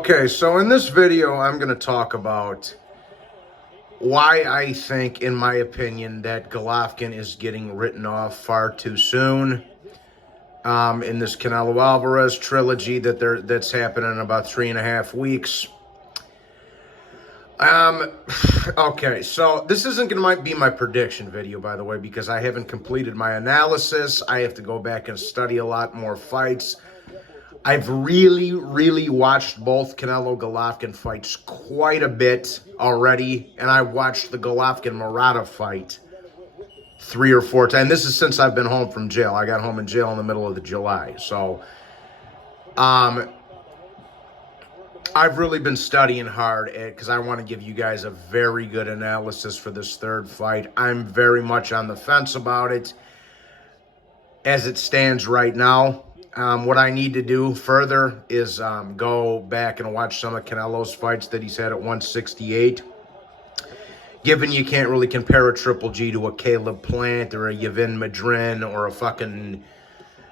Okay, so in this video, I'm going to talk about why I think, in my opinion, that Golovkin is getting written off far too soon in this Canelo Alvarez trilogy that's happening in about 3.5 weeks. Okay, so this isn't going to be my prediction video, by the way, because I haven't completed my analysis. I have to go back and study a lot more fights. I've really watched both Canelo-Golovkin fights quite a bit already, and I watched the Golovkin-Murata fight 3 or 4 times. This is since I've been home from jail. I got home in jail in the middle of July. So, I've really been studying hard because I want to give you guys a very good analysis for this third fight. I'm very much on the fence about it as it stands right now. What I need to do further is go back and watch some of Canelo's fights that he's had at 168. Given you can't really compare a Triple G to a Caleb Plant or a Yevin Madrin or a fucking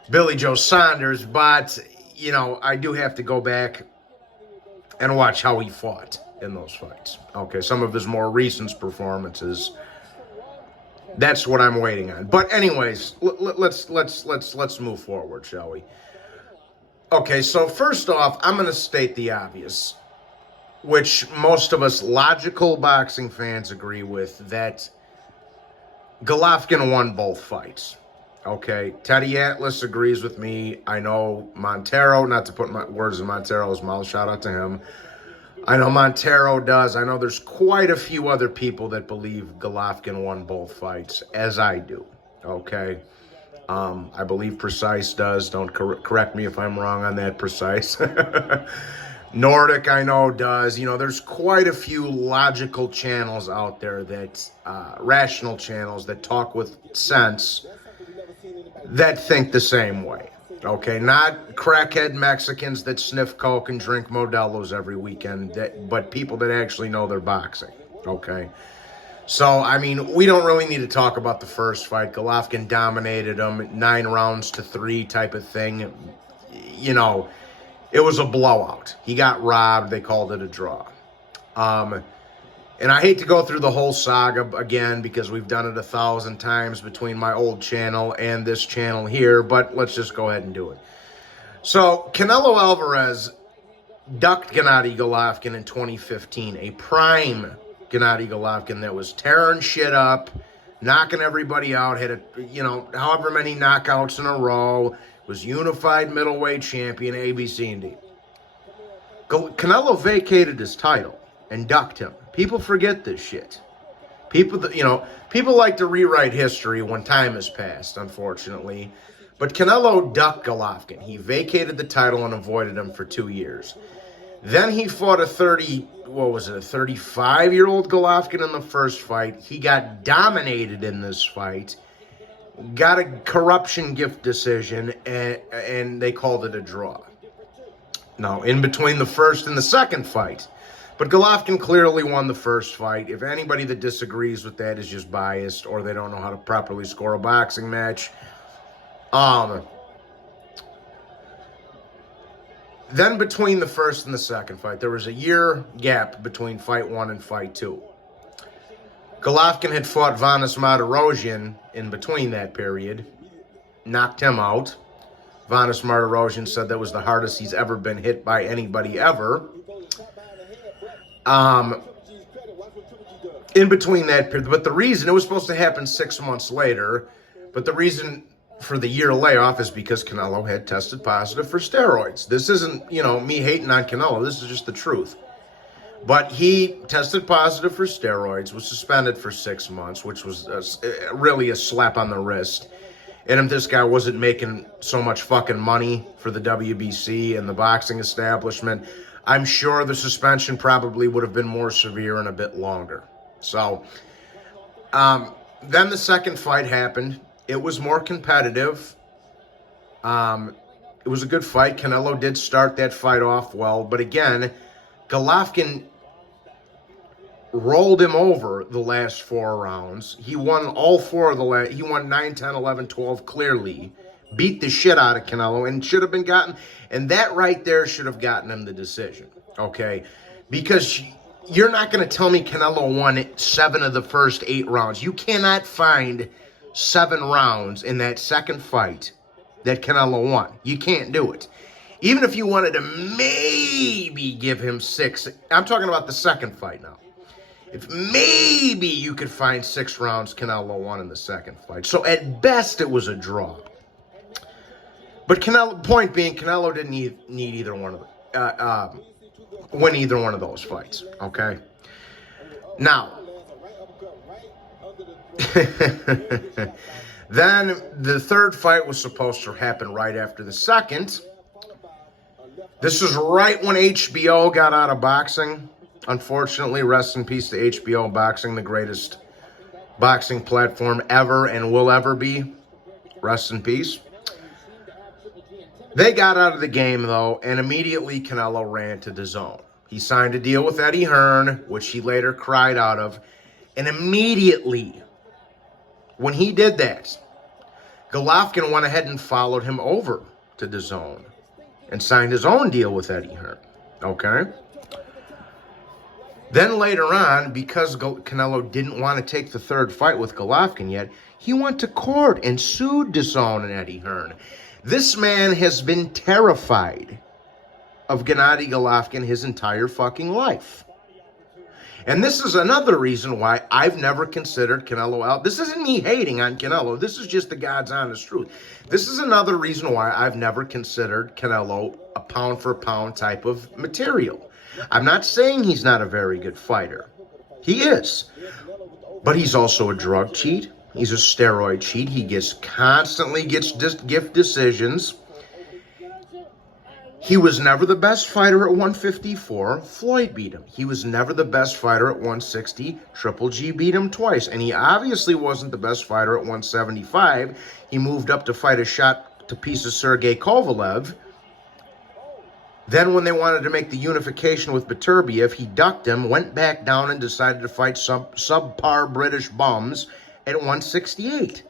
Billy Joe Saunders, but, you know, I do have to go back and watch how he fought in those fights. Okay, some of his more recent performances. That's what I'm waiting on. But anyways, let's move forward, shall we? Okay, so first off, I'm going to state the obvious, which most of us logical boxing fans agree with, that Golovkin won both fights. Okay, Teddy Atlas agrees with me. I know Montero, not to put my words in Montero's mouth, shout out to him. I know Montero does. I know there's quite a few other people that believe Golovkin won both fights, as I do, okay? I believe Precise does. Don't correct me if I'm wrong on that, Precise. Nordic, I know, does. You know, there's quite a few logical channels out there that, rational channels that talk with sense that think the same way. Okay, not crackhead Mexicans that sniff coke and drink Modelo's every weekend, but people that actually know their boxing, okay? So, I mean, we don't really need to talk about the first fight. Golovkin dominated him, 9 rounds to 3 type of thing. You know, it was a blowout. He got robbed. They called it a draw. And I hate to go through the whole saga again because we've done it 1,000 times between my old channel and this channel here, but let's just go ahead and do it. So, Canelo Alvarez ducked Gennady Golovkin in 2015, a prime Gennady Golovkin that was tearing shit up, knocking everybody out, had however many knockouts in a row, was unified middleweight champion, A, B, C, and D. Canelo vacated his title and ducked him. People forget this shit. People like to rewrite history when time has passed, unfortunately. But Canelo ducked Golovkin. He vacated the title and avoided him for 2 years. Then he fought a 35-year-old Golovkin in the first fight. He got dominated in this fight, got a corruption gift decision, and they called it a draw. Now, in between the first and the second fight, but Golovkin clearly won the first fight. If anybody that disagrees with that is just biased or they don't know how to properly score a boxing match. Then between the first and the second fight, there was a year gap between fight 1 and fight 2. Golovkin had fought Vanes Martirosyan in between that period, knocked him out. Vanes Martirosyan said that was the hardest he's ever been hit by anybody ever. In between that period, but the reason, it was supposed to happen 6 months later, but the reason for the year layoff is because Canelo had tested positive for steroids. This isn't, me hating on Canelo, this is just the truth. But he tested positive for steroids, was suspended for 6 months, which was really a slap on the wrist. And if this guy wasn't making so much fucking money for the WBC and the boxing establishment, I'm sure the suspension probably would have been more severe and a bit longer. So, then the second fight happened. It was more competitive. It was a good fight. Canelo did start that fight off well. But again, Golovkin rolled him over the last 4 rounds. He won all 4 of the last. He won 9, 10, 11, 12 clearly. Beat the shit out of Canelo and should have been gotten. And that right there should have gotten him the decision. okay? Because you're not going to tell me Canelo won 7 of the first 8 rounds. You cannot find 7 rounds in that second fight that Canelo won. You can't do it. Even if you wanted to maybe give him 6, I'm talking about the second fight now. If maybe you could find 6 rounds Canelo won in the second fight. So at best it was a draw. But Canelo, point being, Canelo didn't need either one of them. Win either one of those fights, okay? Now, then the third fight was supposed to happen right after the second. This is right when HBO got out of boxing. Unfortunately, rest in peace to HBO Boxing, the greatest boxing platform ever and will ever be. Rest in peace. They got out of the game, though, and immediately Canelo ran to the zone. He signed a deal with Eddie Hearn, which he later cried out of. And immediately, when he did that, Golovkin went ahead and followed him over to the zone and signed his own deal with Eddie Hearn. Okay? Then later on, because Canelo didn't want to take the third fight with Golovkin yet, he went to court and sued DAZN and Eddie Hearn. This man has been terrified of Gennady Golovkin his entire fucking life. And this is another reason why I've never considered Canelo out. This isn't me hating on Canelo. This is just the God's honest truth. This is another reason why I've never considered Canelo a pound-for-pound type of material. I'm not saying he's not a very good fighter. He is. But he's also a drug cheat. He's a steroid cheat. He constantly gets gift decisions. He was never the best fighter at 154. Floyd beat him. He was never the best fighter at 160. Triple G beat him twice. And he obviously wasn't the best fighter at 175. He moved up to fight a shot-to-pieces Sergey Kovalev. Then when they wanted to make the unification with Beterbiev, he ducked him, went back down, and decided to fight subpar British bums at 168.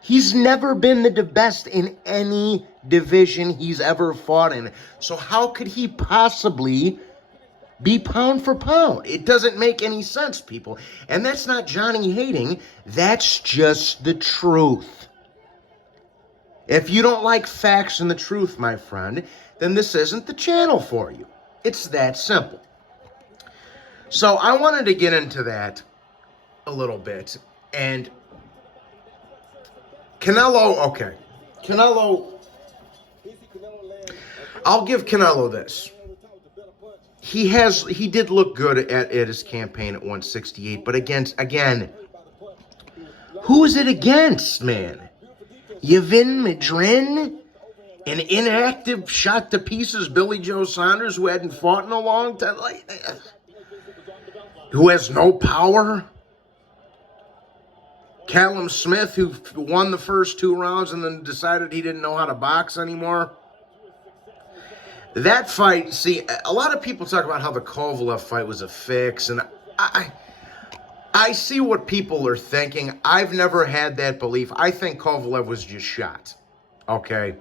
He's never been the best in any division he's ever fought in. So how could he possibly be pound for pound? It doesn't make any sense, people. And that's not Johnny hating. That's just the truth. If you don't like facts and the truth, my friend, then this isn't the channel for you. It's that simple. So I wanted to get into that a little bit. And Canelo, okay. Canelo, I'll give Canelo this. He did look good at his campaign at 168, but again, who is it against, man? Yevin Madrin? An inactive shot to pieces Billy Joe Saunders who hadn't fought in a long time? Who has no power? Callum Smith, who won the first 2 rounds and then decided he didn't know how to box anymore. That fight, see, a lot of people talk about how the Kovalev fight was a fix, and I see what people are thinking. I've never had that belief. I think Kovalev was just shot, okay?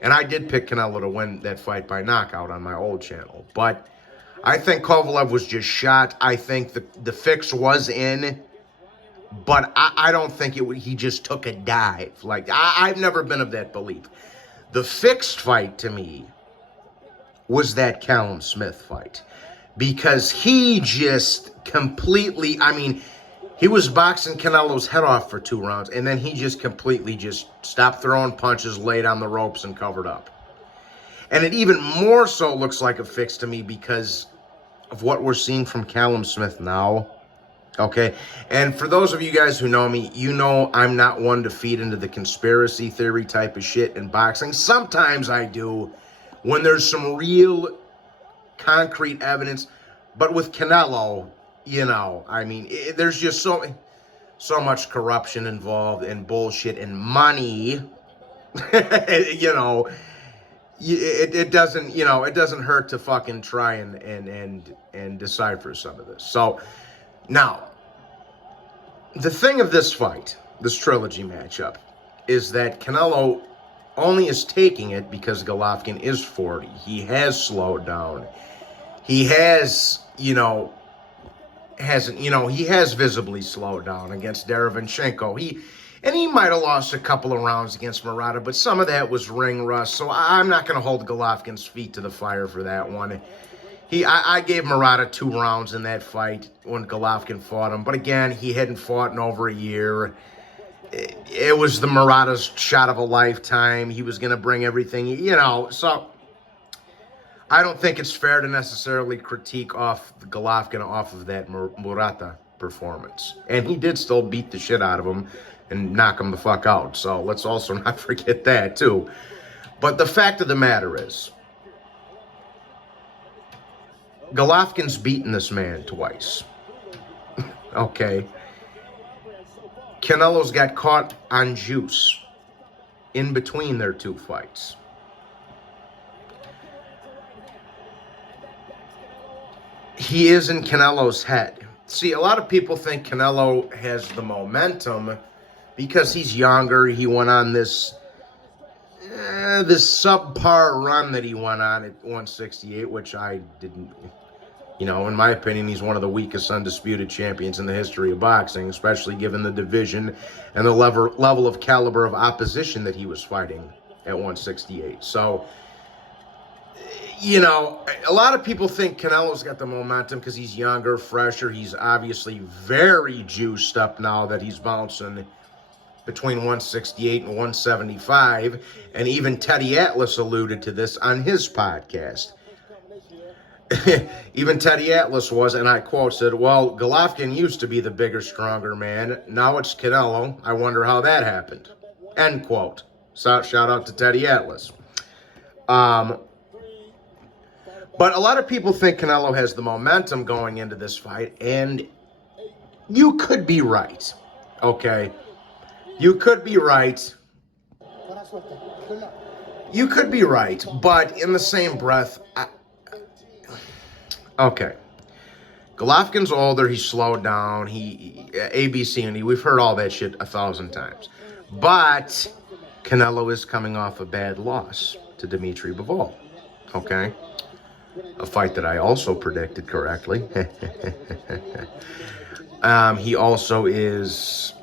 And I did pick Canelo to win that fight by knockout on my old channel. But I think Kovalev was just shot. I think the fix was in. But I don't think he just took a dive. Like, I've never been of that belief. The fixed fight to me was that Callum Smith fight. Because he just completely, I mean, he was boxing Canelo's head off for 2 rounds. And then he just completely just stopped throwing punches, laid on the ropes, and covered up. And it even more so looks like a fix to me because of what we're seeing from Callum Smith now. Okay, and for those of you guys who know me, you know I'm not one to feed into the conspiracy theory type of shit in boxing. Sometimes I do when there's some real concrete evidence. But with Canelo, you know, I mean, there's just so much corruption involved and bullshit and money. You know, it doesn't, you know, it doesn't hurt to fucking try and decipher some of this. So now, the thing of this fight, this trilogy matchup, is that Canelo, only is taking it because Golovkin is 40. He has slowed down. He has, he has visibly slowed down against Derevyanchenko. He might have lost a couple of rounds against Murata, but some of that was ring rust, so I'm not going to hold Golovkin's feet to the fire for that one. I gave Murata 2 rounds in that fight when Golovkin fought him, but again, he hadn't fought in over a year. It was the Murata's shot of a lifetime. He was going to bring everything, so I don't think it's fair to necessarily critique Golovkin off of that Murata performance. And he did still beat the shit out of him and knock him the fuck out. So let's also not forget that, too. But the fact of the matter is, Golovkin's beaten this man twice. Okay. Canelo's got caught on juice in between their 2 fights. He is in Canelo's head. See, a lot of people think Canelo has the momentum because he's younger. He went on this subpar run that he went on at 168, which I didn't, in my opinion, he's one of the weakest undisputed champions in the history of boxing, especially given the division and the level of caliber of opposition that he was fighting at 168. So, a lot of people think Canelo's got the momentum because he's younger, fresher. He's obviously very juiced up now that he's bouncing between 168 and 175. And even Teddy Atlas alluded to this on his podcast. Even Teddy Atlas was, and I quote, said, well, Golovkin used to be the bigger, stronger man. Now it's Canelo. I wonder how that happened. End quote. So, shout out to Teddy Atlas. But a lot of people think Canelo has the momentum going into this fight, and you could be right, okay? You could be right. You could be right, but in the same breath, okay. Golovkin's older, he's slowed down, he ABC, and we've heard all that shit 1,000 times. But Canelo is coming off a bad loss to Dimitri Bivol, okay? A fight that I also predicted correctly. He also is...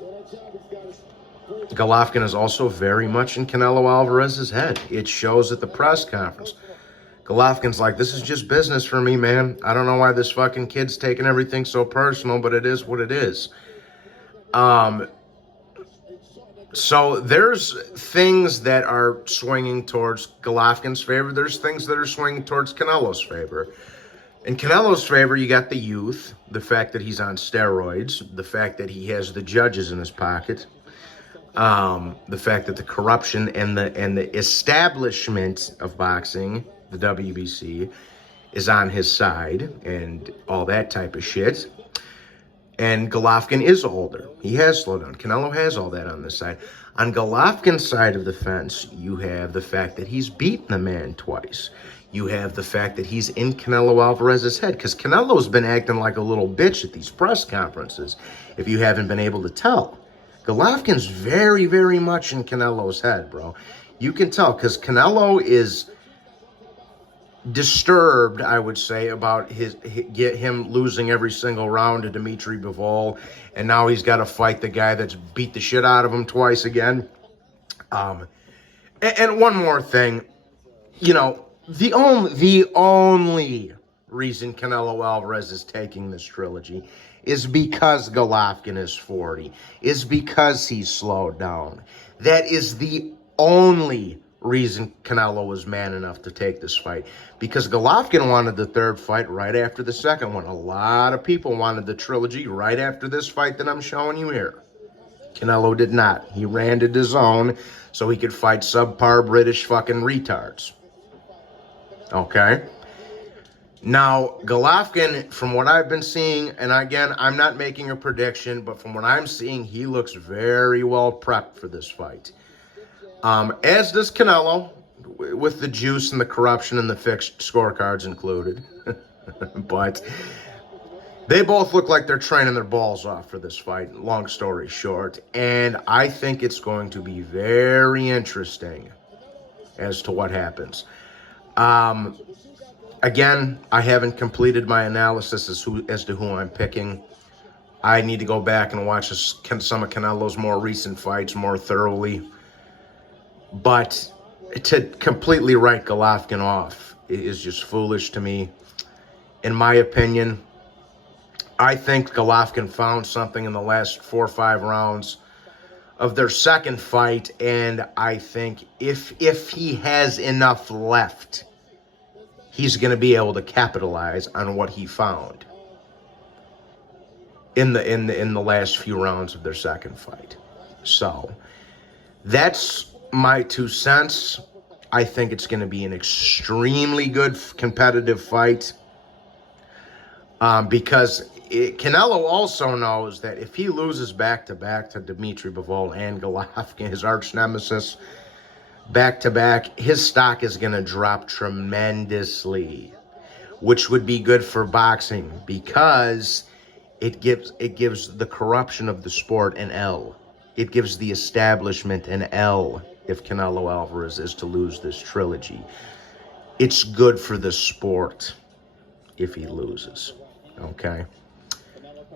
Golovkin is also very much in Canelo Alvarez's head. It shows at the press conference. Golovkin's like, this is just business for me, man. I don't know why this fucking kid's taking everything so personal, but it is what it is. So there's things that are swinging towards Golovkin's favor. There's things that are swinging towards Canelo's favor. In Canelo's favor, you got the youth, the fact that he's on steroids, the fact that he has the judges in his pocket, the fact that the corruption and the establishment of boxing, the WBC, is on his side, and all that type of shit. And Golovkin is older. He has slowed down. Canelo has all that on this side. On Golovkin's side of the fence, you have the fact that he's beaten the man twice. You have the fact that he's in Canelo Alvarez's head, because Canelo's been acting like a little bitch at these press conferences, if you haven't been able to tell. Golovkin's very, very much in Canelo's head, bro. You can tell, because Canelo is disturbed, I would say, about him losing every single round to Dimitri Bivol, and now he's got to fight the guy that's beat the shit out of him twice again. And one more thing, the only reason Canelo Alvarez is taking this trilogy is because Golovkin is 40, is because he's slowed down. That is the only reason Canelo was man enough to take this fight, because Golovkin wanted the third fight right after the second one. A lot of people wanted the trilogy right after this fight that I'm showing you here. Canelo did not. He ran to his own so he could fight subpar British fucking retards. Okay? Now, Golovkin, from what I've been seeing, and again, I'm not making a prediction, but from what I'm seeing, he looks very well prepped for this fight. As does Canelo, with the juice and the corruption and the fixed scorecards included. But they both look like they're training their balls off for this fight, long story short. And I think it's going to be very interesting as to what happens. Again, I haven't completed my analysis as to who I'm picking. I need to go back and watch some of Canelo's more recent fights more thoroughly. But to completely write Golovkin off is just foolish to me. In my opinion, I think Golovkin found something in the last 4 or 5 rounds of their second fight, and I think if he has enough left, he's going to be able to capitalize on what he found in the last few rounds of their second fight. So that's my 2 cents. I think it's going to be an extremely good competitive fight, because Canelo also knows that if he loses back-to-back to Dmitry Bivol and Golovkin, his arch nemesis, back-to-back, his stock is going to drop tremendously, which would be good for boxing because it gives the corruption of the sport an L. It gives the establishment an L if Canelo Alvarez is to lose this trilogy. It's good for the sport if he loses, okay?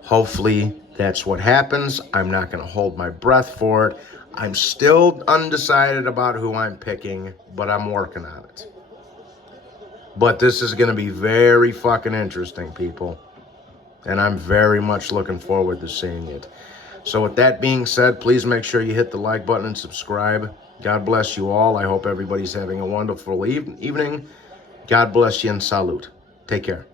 Hopefully that's what happens. I'm not going to hold my breath for it. I'm still undecided about who I'm picking, but I'm working on it. But this is going to be very fucking interesting, people. And I'm very much looking forward to seeing it. So with that being said, please make sure you hit the like button and subscribe. God bless you all. I hope everybody's having a wonderful evening. God bless you and salute. Take care.